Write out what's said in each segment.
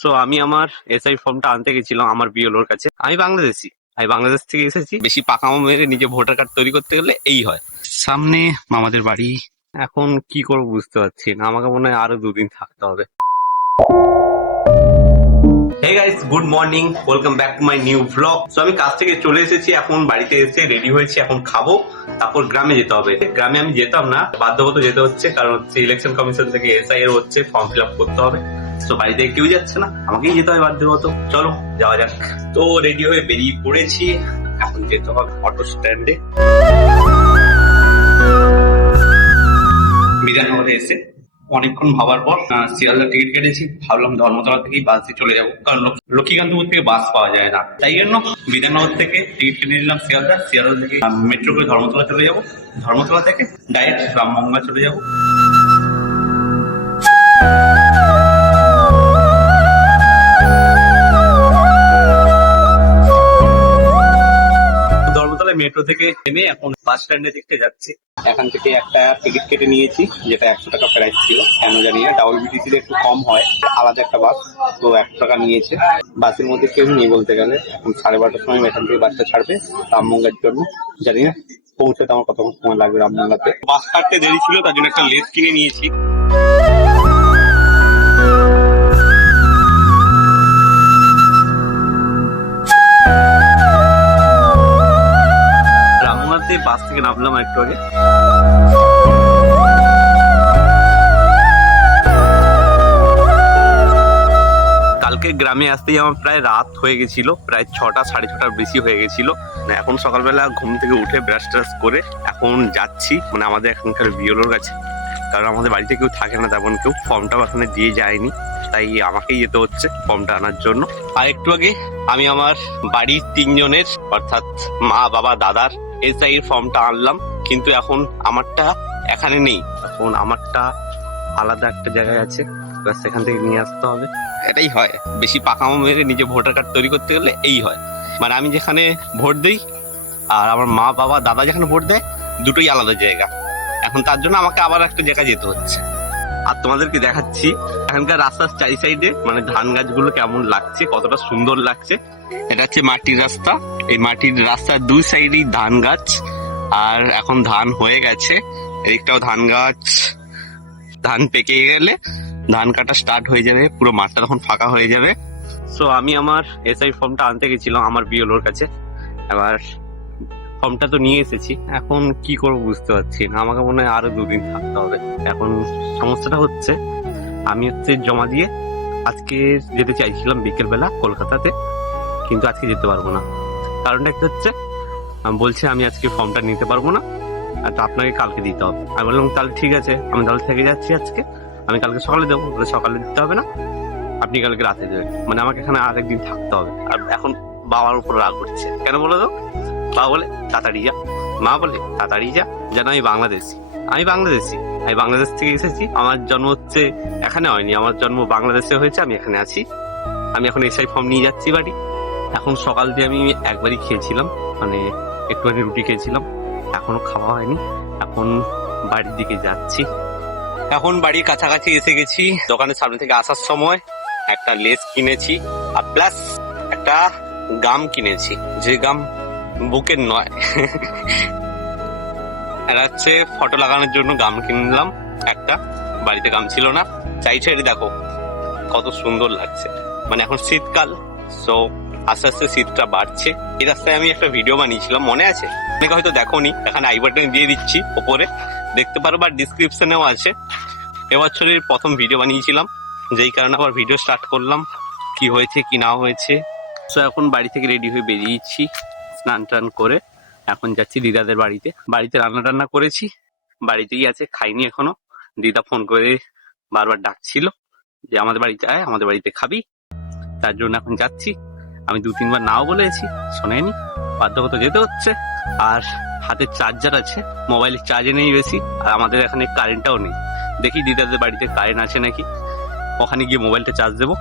So আমি আমার SI ফর্মটা আনতে গেছিলাম আমার বিএলওর কাছে। আমি বাংলাদেশি, আমি বাংলাদেশ থেকে এসেছি। বেশি পাকামো মেরে নিজে ভোটার কার্ড তৈরি করতে গেলে এই হয়। সামনে মামাদের বাড়ি। এখন কি করবো বুঝতে পারছি না, আমাকে মনে হয় আরো 2 দিন থাকতে হবে। Hey guys, good morning, welcome back to my new blog. So আমি কাজ থেকে চলে এসেছি, এখন বাড়িতে এসে রেডি হয়েছি, এখন খাবো, তারপর গ্রামে যেতে হবে। গ্রামে আমি যেতাম না, বাধ্যগত যেতে হচ্ছে, কারণ হচ্ছে ইলেকশন কমিশন থেকে এসআই এর হচ্ছে ফর্ম ফিল আপ করতে হবে। তো বাড়িতে কেউ যাচ্ছে না, আমাকেই যেতে হয় বাধ্যগত। চলো যাওয়া যাক। তো রেডি হয়ে বেরিয়ে পড়েছি, এখন যেতে হবে অটো স্ট্যান্ডে। বিধাননগরে এসে অনেকক্ষণ ভাবার পর শিয়ালদা টিকিট কেটেছি। ভাবলাম ধর্মতলা থেকেই বাস দিয়ে চলে যাবো, কারণ লক্ষ্মীকান্তপুর থেকে বাস পাওয়া যায় না। তাই জন্য বিধাননগর থেকে টিকিট কেটে নিলাম শিয়ালদা। শিয়ালদা থেকে মেট্রো করে ধর্মতলা চলে যাবো, ধর্মতলা থেকে ডাইরেক্ট রামমঙ্গলা চলে যাবো। মেট্রো থেকে নেমে এখন বাস স্ট্যান্ডে দেখতে যাচ্ছি। এখান থেকে একটা টিকিট কেটে নিয়েছি, যেটা 100 টাকা প্রাইস ছিল। কেন জানি না, WBTC একটু কম হয়, আলাদা একটা বাস, তো 100 টাকা নিয়েছে। বাসের মধ্যে কেউ নেই বলতে গেলে। এখন 12:30টার সময় এখান থেকে বাসটা ছাড়বে রামমঙ্গলার জন্য। জানি না পৌঁছতে আমার কতক্ষণ সময় লাগবে রামমঙ্গলাতে। বাস কাটতে দেরি ছিল, তার জন্য একটা লেস কিনে নিয়েছি। বাস থেকে নামলাম একটু আগে। কালকে গ্রামে আসতেই আমার প্রায় রাত হয়ে গেছিল, প্রায় 6টা 6:30টার বেশি হয়ে গেছিল। এখন সকালবেলা ঘুম থেকে উঠে ব্রাশ ট্রাশ করে এখন যাচ্ছি মানে আমাদের এখানকার বিএলওর কাছে, কারণ আমাদের বাড়িতে কেউ থাকে না তেমন কেউ। ফর্মটা ওখানে দিয়ে যায়নি, তাই আমাকেই যেতে হচ্ছে ফর্মটা আনার জন্য। আর একটু আগে আমি আমার বাড়ির 3 জনের অর্থাৎ মা বাবা দাদার এসআই এর ফর্মটা আনলাম, কিন্তু এখন আমারটা এখানে নেই। এখন আমারটা আলাদা একটা জায়গায় আছে, সেখান থেকে নিয়ে আসতে হবে। এটাই হয়, বেশি পাকামো মেরে নিজে ভোটার কার্ড তৈরি করতে গেলে এই হয়। মানে আমি যেখানে ভোট দিই আর আমার মা বাবা দাদা যেখানে ভোট দেয়, দুটোই আলাদা জায়গা। এখন তার জন্য আমাকে আবার একটা জায়গায় যেতে হচ্ছে। আর তোমাদেরকে দেখাচ্ছি এখানকার রাস্তার 4 সাইডে মানে ধান গাছগুলো কেমন লাগছে, কতটা সুন্দর লাগছে। এটা হচ্ছে মাটির রাস্তা, এই মাটির রাস্তার 2 সাইডেই ধান গাছ। আর এখন ধান হয়ে গেছে, এদিকটাও ধান গাছ। ধান পেকে গেলে ধান কাটা স্টার্ট হয়ে যাবে, পুরো মাঠটা তখন ফাঁকা হয়ে যাবে। সো আমি আমার এসআই ফর্মটা আনতে গেছিলাম আমার বিএলওর কাছে। এবার ফর্মটা তো নিয়ে এসেছি, এখন কি করবো বুঝতে পারছি না, আমাকে মনে হয় আরো 2 দিন থাকতে হবে। এখন সমস্যাটা হচ্ছে আমি জমা দিয়ে আজকে যেতে চাইছিলাম বিকেল বেলা কলকাতাতে, কিন্তু আজকে যেতে পারবো না। কারণটা কি হচ্ছে, বলছে আমি আজকে ফর্মটা নিতে পারবো না, তো আপনাকে কালকে দিতে হবে। আমি বললাম তাহলে ঠিক আছে, আমি তাহলে থেকে যাচ্ছি আজকে, আমি কালকে সকালে দেবো। সকালে দিতে হবে না, আপনি কালকে রাতে দেবেন। মানে আমাকে এখানে আরেকদিন থাকতে হবে। আর এখন বাবার উপর রাগ করছে, কেন বলো তো? বাবা বলে তাড়াতাড়ি যা, মা বলে তাড়াতাড়ি যা, যেন আমি বাংলাদেশি। আমি বাংলাদেশ থেকে এসেছি। আমার জন্ম হচ্ছে এখানে হয়নি, আমার জন্ম বাংলাদেশে হয়েছে, আমি এখানে আছি। আমি এখন এসআই ফর্ম নিয়ে যাচ্ছি বাড়ি। এখন সকাল দিয়ে আমি একবারই খেয়েছিলাম, মানে একটুখানি রুটি খেয়েছিলাম, এখনো খাওয়া হয়নি। এখন বাড়ির দিকে যাচ্ছি। এখন বাড়ির কাছাকাছি এসে গেছি। দোকানের সামনে থেকে আসার সময় একটা লেস কিনেছি, আর প্লাস একটা গাম কিনেছি, যে গাম বুকের নয়। এটা হচ্ছে ফটো লাগানোর জন্য গাম কিনলাম একটা, বাড়িতে গাম ছিল না। চাইছে দেখো কত সুন্দর লাগছে, মানে এখন শীতকাল, সো আস্তে আস্তে শীতটা বাড়ছে। এই রাস্তায় আমি একটা ভিডিও বানিয়েছিলাম, মনে আছে? অনেকে হয়তো দেখোনি, এখানে আই বাটনে দিয়ে দিচ্ছি, ওপরে দেখতে পারো, বা ডিসক্রিপশনেও আছে। এবছরের প্রথম ভিডিও বানিয়েছিলাম, যেই কারণে আবার ভিডিও স্টার্ট করলাম, কি হয়েছে কি না হয়েছে। সো এখন বাড়ি থেকে রেডি হয়ে বেরিয়েছি, স্নান টান করে এখন যাচ্ছি দিদাদের বাড়িতে। বাড়িতে রান্না টান্না করেছি, বাড়িতেই আছে, খাইনি এখনো। দিদা ফোন করে বারবার ডাকছিল যে আমাদের বাড়িতে আয়, আমাদের বাড়িতে খাবি। তার জন্য এখন যাচ্ছি। আমি 2-3 বার নাও বলেছি, শোনেনি, বাধ্যগত যেতে হচ্ছে। আর হাতে চার্জার আছে, মোবাইলের চার্জে নেই বেশি, আর আমাদের এখানে কারেন্টটাও নেই। দেখি দিদাদের বাড়িতে কারেন্ট আছে নাকি, ওখানে গিয়ে মোবাইলটা চার্জ দেবো।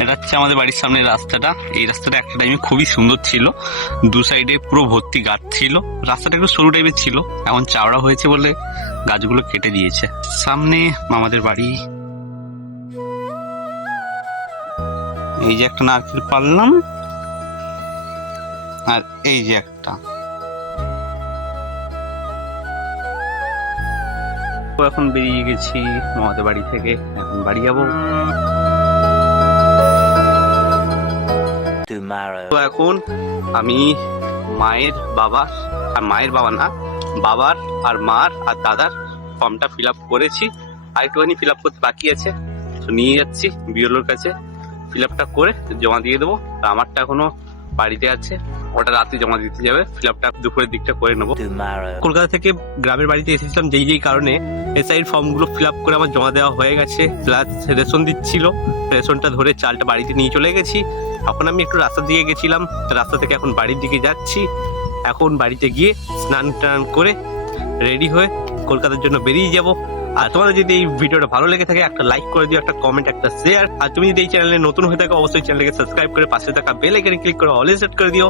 এটা হচ্ছে আমাদের বাড়ির সামনে রাস্তাটা। এই রাস্তাটা একটা টাইমে খুবই সুন্দর ছিল, 2 সাইডে পুরো ভর্তি গাছ ছিল। রাস্তাটা একটু সরু টাইপের ছিল, এখন চাওড়া হয়েছে বলে গাছগুলো কেটে দিয়েছে। সামনে মামাদের বাড়ি। এই যে একটা নারকেল পারলাম, আর এই যে একটা। তো এখন বেরিয়ে গেছি আমাদের বাড়ি থেকে, এখন বাড়ি যাবো। তো এখন আমি মায়ের বাবার আর মার আর দাদার ফর্মটা ফিল আপ করেছি, আর একটুখানি ফিল আপ করতে বাকি আছে, তো নিয়ে যাচ্ছি বিএলওর কাছে, ফিল আপটা করে জমা দিয়ে দেবো। আমারটা এখনো বাড়িতে আছে, ওটা রাতে জমা দিতে যাবে, ফিল আপটা দুপুরের দিকটা করে নেবো। কলকাতা থেকে গ্রামের বাড়িতে এসেছিলাম যেই কারণে, এসআইয়ের ফর্মগুলো ফিল আপ করে আমার জমা দেওয়া হয়ে গেছে, প্লাস রেশন দিচ্ছিল, রেশনটা ধরে চালটা বাড়িতে নিয়ে চলে গেছি। এখন আমি একটু রাস্তার দিকে গেছিলাম, রাস্তা থেকে এখন বাড়ির দিকে যাচ্ছি। এখন বাড়িতে গিয়ে স্নান টান করে রেডি হয়ে কলকাতার জন্য বেরিয়ে যাব। আর তোমাদের যদি এই ভিডিওটা ভালো লেগে থাকে একটা লাইক করে দিও, একটা কমেন্ট, একটা শেয়ার। আর তুমি যদি এই চ্যানেলে নতুন হয়ে থাকো অবশ্যই চ্যানেলকে সাবস্ক্রাইব করে পাশে থাকা বেল আইকনে ক্লিক করে অল সেট করে দিও।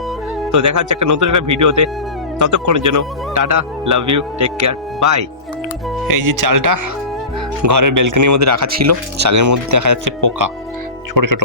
তো দেখা হচ্ছে একটা নতুন একটা ভিডিওতে, ততক্ষণের জন্য tata, love you, take care, bye. এই যে চালটা ঘরের বেলকনির মধ্যে রাখা ছিল, চালের মধ্যে দেখা যাচ্ছে পোকা ছোট ছোট।